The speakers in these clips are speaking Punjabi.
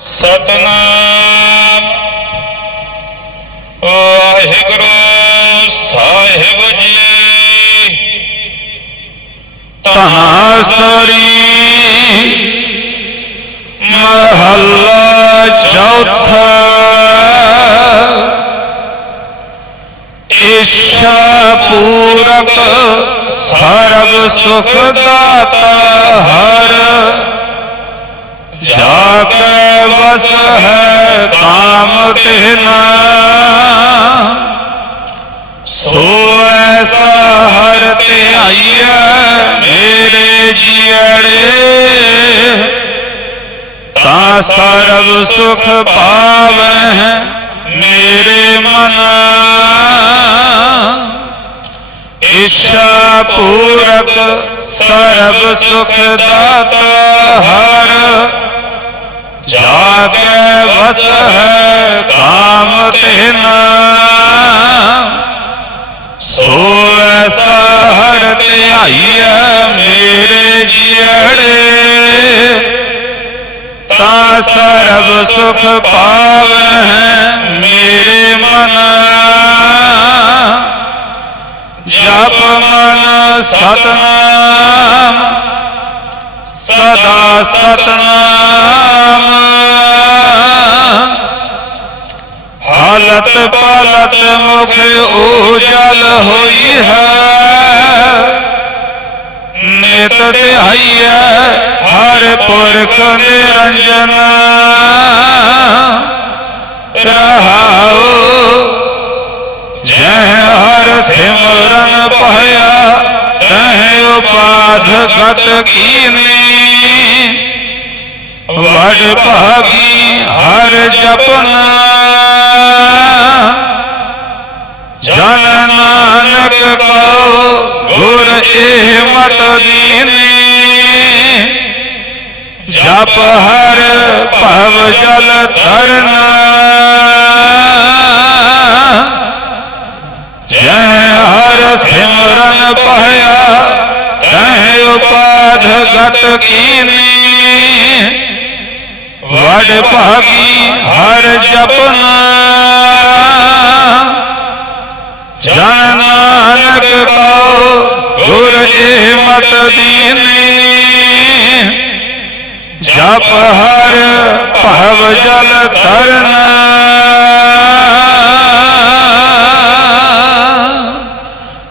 ਸਤਨਾਮ। ਵਾਹਿਗੁਰੂ ਸਾਹਿਬ ਜੀ। ਧਨਾਸਰੀ ਮਹੱਲਾ ਚੌਥਾ। ਇੱਛਾ ਪੂਰਕ ਸਰਬ ਸੁਖ ਦਾਤਾ ਹਰ। ਜਾ ਕੇ ਵਸ ਹੈ ਕਾਮ ਤਿਨਾ ਸੋ ਐਸਾ ਹਰ ਧਿਆਈਐ ਮੇਰੇ ਜੀੜੇ ਤਾਂ ਸਰਬ ਸੁਖ ਪਾਵੈ ਮੇਰੇ ਮਨ ਇੱਛਾ ਪੂਰਕ ਸਰਬ ਸੁਖ ਦਾਤਾ ਹਰ ਜਾ ਕੇ ਵਸ ਹੈ ਕਾਮ ਤਿਨਾ। ਸੋ ਐਸਾ ਹਰ ਧਿਆਈਐ ਮੇਰੇ ਜੀੜੇ। ਤਾਂ ਸਰਬ ਸੁਖ ਪਾਵੈ ਮੇਰੇ ਮਨ। ਜਪ ਮਨ ਸਤਨਾਮ ਸਦਾ ਸਤਨਾਮ। ਹਾਲਤ ਪਲਤ ਮੁਖ ਉਜਲ ਹੋਈ ਹੈ। ਨਿਤ ਧਿਆਈਐ ਹਰ ਪੁਰਖ ਨਿਰੰਜਨ। ਰਹਾਉ ਜਹ ਹਰ ਸਿਮਰਨ ਪਾਇਆ, ਤਹ ਉਪਾਧ ਗਤ ਕੀਨੀ। ਵਡ ਭਾਗੀ, ਹਰ ਜਪਨਾ। ਜਨ ਨਾਨਕ ਕਉ ਗੁਰ ਇਹ ਮਤ ਦੀਨੀ। ਜਪ ਹਰ ਭਵ ਜਲ ਧਰਨਾ। ਵਡ ਭਾਗੀ ਹਰ ਜਪਨਾ। ਜਨ ਨਾਨਕ ਕਉ ਗੁਰ ਇਹ ਮਤ ਦੀਨੀ। ਜਪ ਹਰ ਭਵ ਜਲ ਤਰਨਾ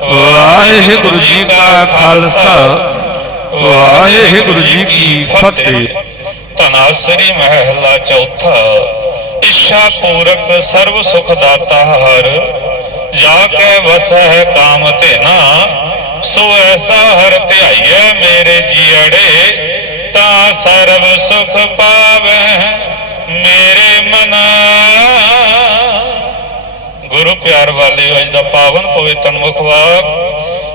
ਵਾਹਿਗੁਰੂ ਜੀ ਕਾ ਖਾਲਸਾ, ਵਾਹਿਗੁਰੂ ਜੀ ਕੀ ਫਤਿਹ। ਧਨਾਸਰੀ ਮਹਿਲਾ ਚੌਥਾ, ਇੱਛਾ ਪੂਰਕ ਸਰਬ ਸੁਖ ਦਾਤਾ ਹਰ, ਜਾ ਕੇ ਵਸਹਿ ਕਾਮ ਧੇਨਾ, ਸੋ ਐਸਾ ਹਰ ਧਿਆਈਐ ਮੇਰੇ ਜੀੜੇ ਤਾਂ ਸਰਬ ਸੁਖ ਪਾਵੈ ਮੇਰੇ ਮਨ। ਗੁਰੂ ਪਿਆਰ ਵਾਲੇ ਅੱਜ ਦਾ ਪਾਵਨ ਪਵਿੱਤਰ ਮੁਖਵਾਕ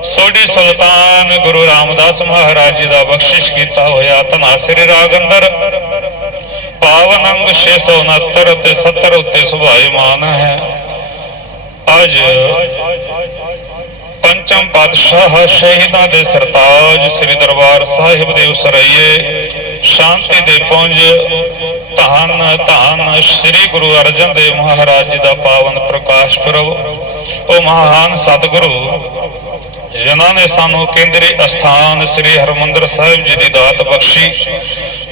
ਸੋਢੀ ਸੁਲਤਾਨ ਗੁਰੂ ਰਾਮਦਾਸ ਮਹਾਰਾਜ ਜੀ ਦਾ ਬਖਸ਼ਿਸ਼ ਕੀਤਾ ਹੋਇਆ ਧਨਾਸਰੀ ਰਾਗ ਅੰਦਰ ਪਾਵਨ ਅੰਗ 669 ਅਤੇ 70 ਉੱਤੇ ਸੁਭਾਇਮਾਨ ਹੈ। ਅੱਜ ਪੰਚਮ ਪਾਤਸ਼ਾਹ ਸ਼ਹੀਦਾਂ ਦੇ ਸਰਤਾਜ ਸ੍ਰੀ ਦਰਬਾਰ ਸਾਹਿਬ ਦੇ ਉਸਰਈਏ ਸ਼ਾਂਤੀ ਦੇ ਪੁੰਜ ਧੰਨ ਧੰਨ ਸ੍ਰੀ ਗੁਰੂ ਅਰਜਨ ਦੇਵ ਮਹਾਰਾਜ ਜੀ ਦਾ ਪਾਵਨ ਪ੍ਰਕਾਸ਼ ਪੁਰਬ। ਉਹ ਮਹਾਨ ਸਤਿਗੁਰੂ ਜਿਨ੍ਹਾਂ ਨੇ ਸਾਨੂੰ ਕੇਂਦਰੀ ਅਸਥਾਨ ਸ੍ਰੀ ਹਰਮੰਦਰ ਸਾਹਿਬ ਜੀ ਦੀ ਦਾਤ ਬਖਸ਼ੀ,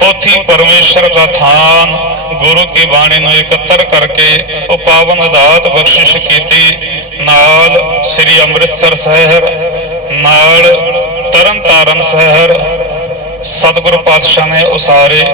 ਪੋਥੀ ਪਰਮੇਸ਼ਰ ਦਾ ਥਾਨ, ਗੁਰੂ ਕੀ ਬਾਣੀ ਨੂੰ ਇਕੱਤਰ ਕਰਕੇ ਉਹ ਪਾਵਨ ਦਾਤ ਬਖਸ਼ਿਸ਼ ਕੀਤੀ, ਨਾਲ ਸ੍ਰੀ ਅੰਮ੍ਰਿਤਸਰ ਸ਼ਹਿਰ, ਨਾਲ ਤਰਨਤਾਰਨ ਸ਼ਹਿਰ, ਸਤਿਗੁਰ ਪਾਤਸ਼ਾਹ ਨੇ ਉਸਾਰੇ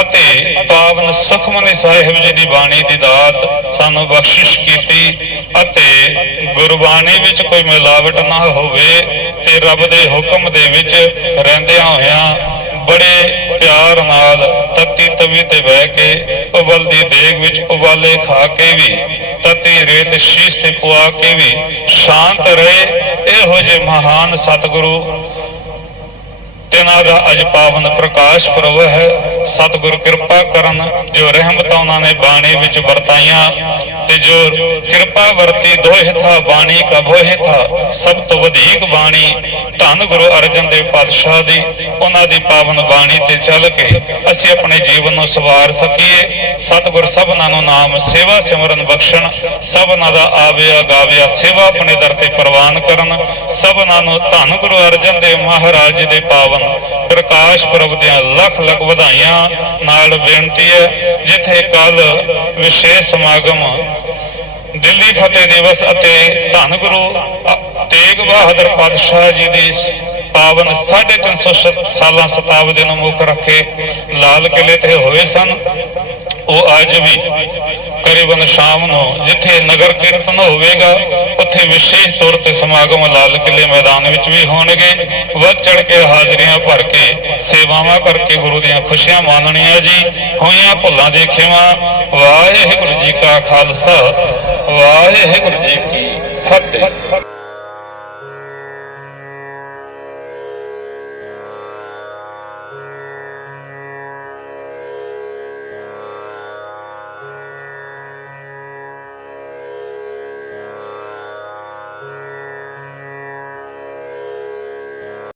ਅਤੇ ਪਾਵਨ ਸੁਖਮਨੀ ਸਾਹਿਬ ਜੀ ਦੀ ਬਾਣੀ ਦੀ ਦਾਤ ਸਾਨੂੰ ਬਖਸ਼ਿਸ਼ ਕੀਤੀ। ਅਤੇ ਗੁਰਬਾਣੀ ਵਿੱਚ ਕੋਈ ਮਿਲਾਵਟ ਨਾ ਹੋਵੇ ਤੇ ਰੱਬ ਦੇ ਹੁਕਮ ਦੇ ਵਿੱਚ ਰਹਿੰਦਿਆਂ ਹੋਇਆਂ ਬੜੇ ਪਿਆਰ ਨਾਲ ਤਤੀ ਤਵੀ ਤੇ ਬਹਿ ਕੇ ਉਬਲਦੀ ਦੇਗ ਵਿੱਚ ਉਬਾਲੇ ਖਾ ਕੇ ਵੀ, ਤਤੀ ਰੇਤ ਸ਼ੀਸ਼ ਤੇ ਪੁਆ ਕੇ ਵੀ ਸ਼ਾਂਤ ਰਹੇ। ਇਹੋ ਜਿਹੇ ਮਹਾਨ ਸਤਿਗੁਰੂ ਤਿਨਾਂ ਦਾ ਅਜ ਪਾਵਨ ਪ੍ਰਕਾਸ਼ ਪੁਰਬ ਹੈ। ਸਤਿਗੁਰ ਕਿਰਪਾ ਕਰਨ, ਜੋ ਰਹਿਮਤਾਂ ਉਹਨਾਂ ਨੇ ਬਾਣੀ ਵਿੱਚ ਵਰਤਾਈਆਂ ਤੇ ਜੋ ਕਿਰਪਾ ਵਰਤੀ, ਦੋਹਿ ਥਾ ਬਾਣੀ ਕਾ ਬੋਹਿ ਥਾ, ਸਭ ਤੋਂ ਵਧੇਕ ਬਾਣੀ ਧੰਨ ਗੁਰੂ ਅਰਜਨ ਦੇਵ ਪਾਤਸ਼ਾਹ ਦੀ ਉਹਨਾਂ ਦੀ ਪਾਵਨ ਬਾਣੀ ਤੇ ਚੱਲ ਕੇ ਅਸੀਂ ਆਪਣੇ ਜੀਵਨ ਨੂੰ ਸਵਾਰ ਸਕੀਏ। ਸਤਿਗੁਰ ਸਭਨਾਂ ਨੂੰ ਨਾਮ ਸੇਵਾ ਸਿਮਰਨ ਬਖਸ਼ਣ, ਸਭਨਾਂ ਦਾ ਆਵਿਆ ਗਾਵਿਆ ਸੇਵਾ ਆਪਣੇ ਦਰ ਤੇ ਪ੍ਰਵਾਨ ਕਰਨ। ਸਭਨਾਂ ਨੂੰ ਧੰਨ ਗੁਰੂ ਅਰਜਨ ਦੇਵ ਮਹਾਰਾਜ ਜੀ ਦੇ ਪਾਵਨ ਪ੍ਰਕਾਸ਼ ਪੁਰਬ ਦੀਆਂ ਲੱਖ ਲੱਖ ਵਧਾਈਆਂ ਨਾਲ ਬੇਨਤੀ ਹੈ, ਜਿੱਥੇ ਕੱਲ ਵਿਸ਼ੇਸ਼ ਸਮਾਗਮ ਦਿੱਲੀ ਫਤਿਹ ਦਿਵਸ ਅਤੇ ਧੰਨ ਗੁਰੂ ਤੇਗ ਬਹਾਦਰ ਪਾਤਸ਼ਾਹ ਜੀ ਦੀ ਸ- ਪਾਵਨ 350 ਸਾਲਾਂ ਸ਼ਤਾਬਦੀ ਨੂੰ ਮੁੱਖ ਰੱਖੇ ਲਾਲ ਕਿਲੇ ਤੇ ਹੋਏ ਸਨ। ਉਹ ਅੱਜ ਵੀ ਕਰੀਬਨ ਸ਼ਾਮ ਨੂੰ ਜਿੱਥੇ ਨਗਰ ਕੀਰਤਨ ਹੋਵੇਗਾ, ਉੱਥੇ ਵਿਸ਼ੇਸ਼ ਤੌਰ ਤੇ ਸਮਾਗਮ ਲਾਲ ਕਿਲੇ ਮੈਦਾਨ ਵਿੱਚ ਵੀ ਹੋਣਗੇ। ਵੱਧ ਚੜ ਕੇ ਹਾਜ਼ਰੀਆਂ ਭਰ ਕੇ ਸੇਵਾਵਾਂ ਕਰਕੇ ਗੁਰੂ ਦੀਆਂ ਖੁਸ਼ੀਆਂ ਮਾਣਨੀਆਂ ਜੀ। ਹੋਈਆਂ ਭੁੱਲਾਂ ਦੇ ਖਿਮਾ, ਵਾਹਿਗੁਰੂ ਜੀ ਕਾ ਖਾਲਸਾ, ਵਾਹਿਗੁਰੂ ਜੀ ਕੀ ਫਤਿਹ।